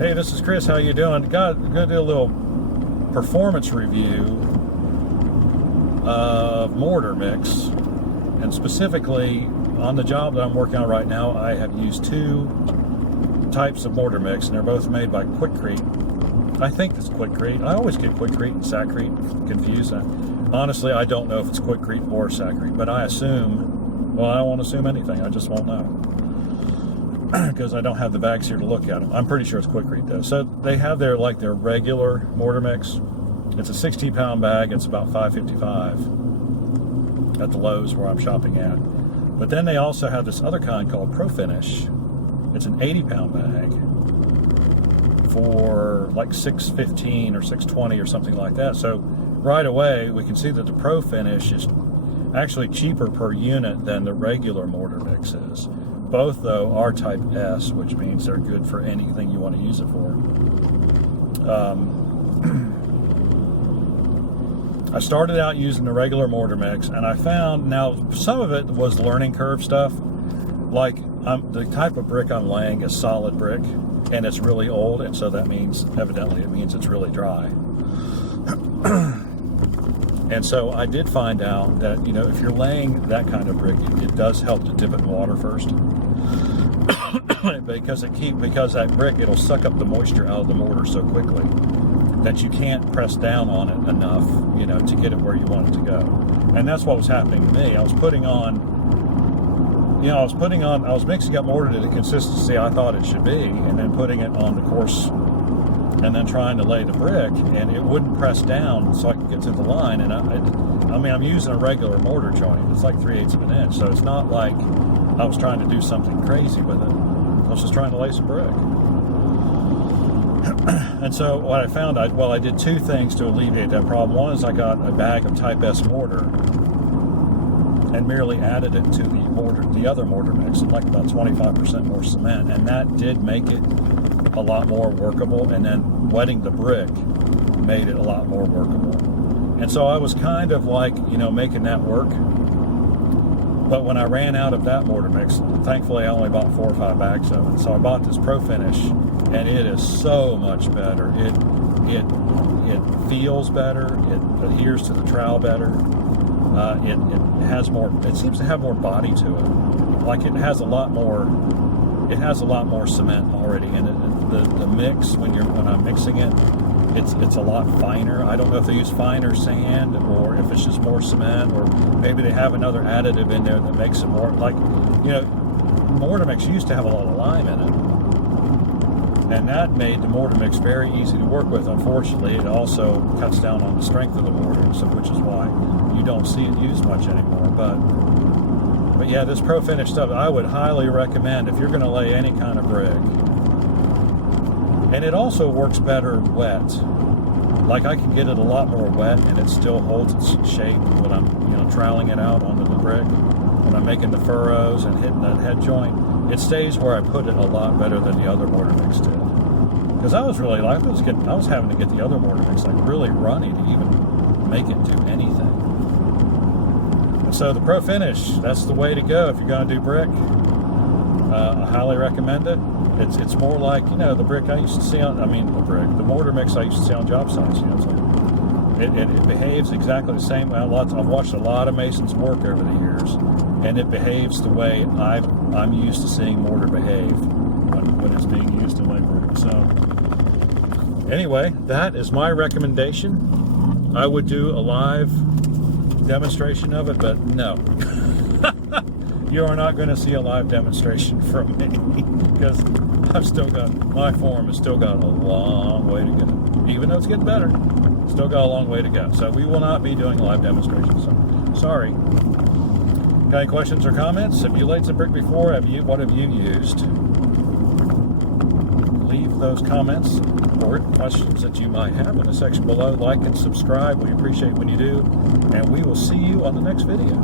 Hey, this is Chris. How you doing? Got gonna do a little performance review of Mortar mix, and specifically on the job that I'm working on right now, I have used two types of Mortar mix, and they're both made by Quikrete. I think it's Quikrete. I always get Quikrete and Sacrete confused. Honestly, I don't know if it's Quikrete or Sacrete, but I assume. Well, I won't assume anything. I just won't know. Because I don't have the bags here to look at them. I'm pretty sure it's Quikrete though. So they have their regular Mortar mix. It's a 16-pound bag. It's about $5.55 at the Lowe's where I'm shopping at. But then they also have this other kind called Pro Finish. It's an 80-pound bag for like $6.15 or $6.20 or something like that. So right away we can see that the Pro Finish is actually cheaper per unit than the regular Mortar mix is. Both, though, are type S, which means they're good for anything you want to use it for. I started out using the regular Mortar mix, and I found, now, some of it was learning curve stuff. Like, the type of brick I'm laying is solid brick, and it's really old, and so that means, evidently, it means it's really dry. And so I did find out that, you know, if you're laying that kind of brick, it does help to dip it in water first. because that brick, it'll suck up the moisture out of the mortar so quickly that you can't press down on it enough, you know, to get it where you want it to go. And that's what was happening to me. I was mixing up mortar to the consistency I thought it should be, and then putting it on the course, and then trying to lay the brick, and it wouldn't press down so I could get to the line. And I'm using a regular mortar joint. It's like 3/8 of an inch, so it's not like I was trying to do something crazy with it. I was just trying to lay some brick. And so what I found, I did two things to alleviate that problem. One is I got a bag of Type S mortar and merely added it to the other mortar mix, like about 25% more cement, and that did make it a lot more workable. And then wetting the brick made it a lot more workable. And so I was kind of like, you know, making that work. But when I ran out of that mortar mix, thankfully I only bought 4 or 5 bags of it. So I bought this Pro Finish, and it is so much better. It feels better. It adheres to the trowel better. It seems to have more body to it. Like it has a lot more cement already in it. The mix, when I'm mixing it, it's a lot finer. I don't know if they use finer sand or if it's just more cement, or maybe they have another additive in there that makes it more like, you know, mortar mix used to have a lot of lime in it, and that made the mortar mix very easy to work with. Unfortunately, it also cuts down on the strength of the mortar, so which is why you don't see it used much anymore. But yeah, this Pro Finish stuff I would highly recommend if you're going to lay any kind of brick. And it also works better wet. Like I can get it a lot more wet, and it still holds its shape when I'm, you know, troweling it out onto the brick. When I'm making the furrows and hitting that head joint, it stays where I put it a lot better than the other mortar mix did. Because I was having to get the other mortar mix like really runny to even make it do anything. And so the Pro Finish, that's the way to go if you're going to do brick. I highly recommend it. It's more like, you know, the brick I used to see the mortar mix I used to see on job sites. You know, it behaves exactly the same way. I've watched a lot of masons work over the years, and it behaves the way I'm used to seeing mortar behave when it's being used in my work. So anyway, that is my recommendation. I would do a live demonstration of it, but no. You are not going to see a live demonstration from me because my form has still got a long way to go. Even though it's getting better, still got a long way to go. So we will not be doing live demonstrations. So, sorry. Got any questions or comments? Have you laid some brick before? What have you used? Leave those comments or questions that you might have in the section below. Like and subscribe. We appreciate when you do. And we will see you on the next video.